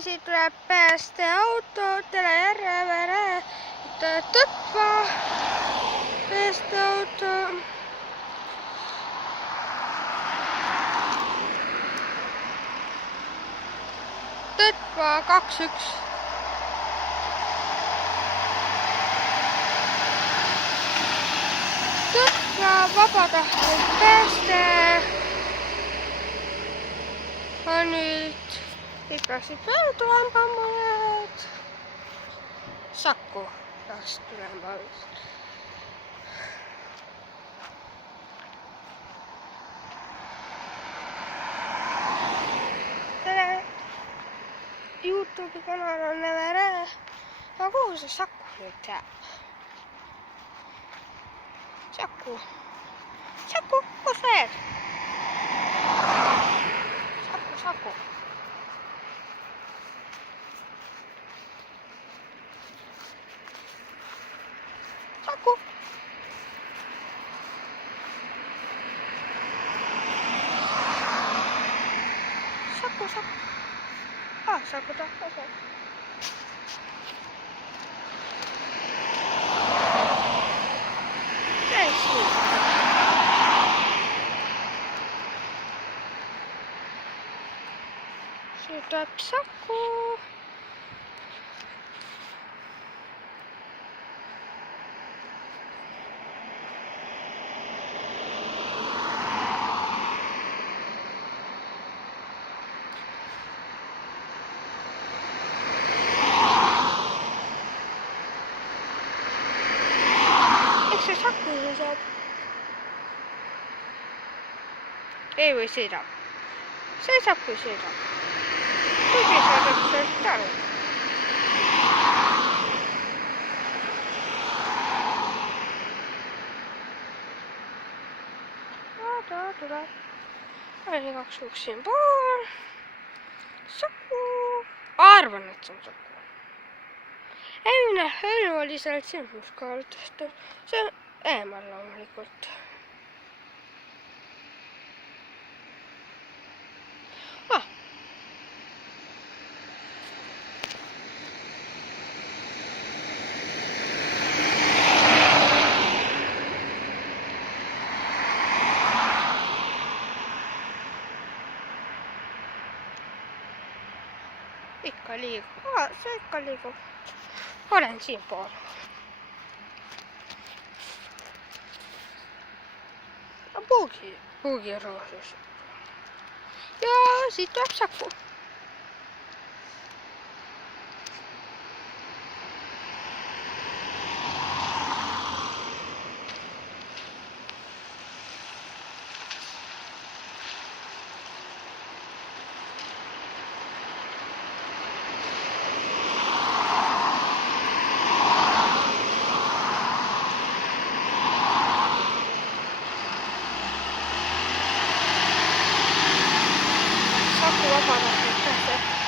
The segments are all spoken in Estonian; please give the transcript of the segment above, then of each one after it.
siit tuleb päästeauto, Järvevere, Tõtva päästeauto. Tõtva 21. Tõtva vabatahtlik pääste. On nüüd peaksid peale mõned Saku peaks tulema vist. Tere! YouTube'i kanal on Nevere. Aga kuhu see Saku nüüd jääb? Saku! Saku, kus sa jääd? Saku! Saku! Saku! Saku tahab. Siit tuleb Saku. Eks see Saku saab. Ei või sõidab. Seisab kui sõidab. Kuigi saadab sealt aru. Tuleb. Olen igaks juhuks siin pool. Saku. Arvan, et see on Saku. Eelmine oli sealt silmuskald. See on eemal loomulikult. Ikka liigub. See ikka liigub. Olen siin pool. Puugi roosus. Ja siit tuleb Saku.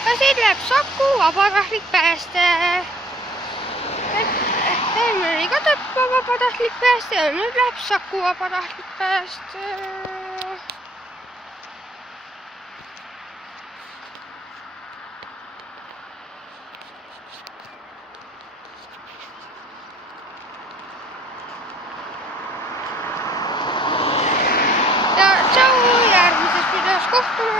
Ja siit läheb Saku vabatahtlik pääste. Eelmine oli ka Tõtva vabatahtlik pääste ja nüüd läheb Saku vabatahtlik pääste. Ja tšau, järgmises videos kohtume.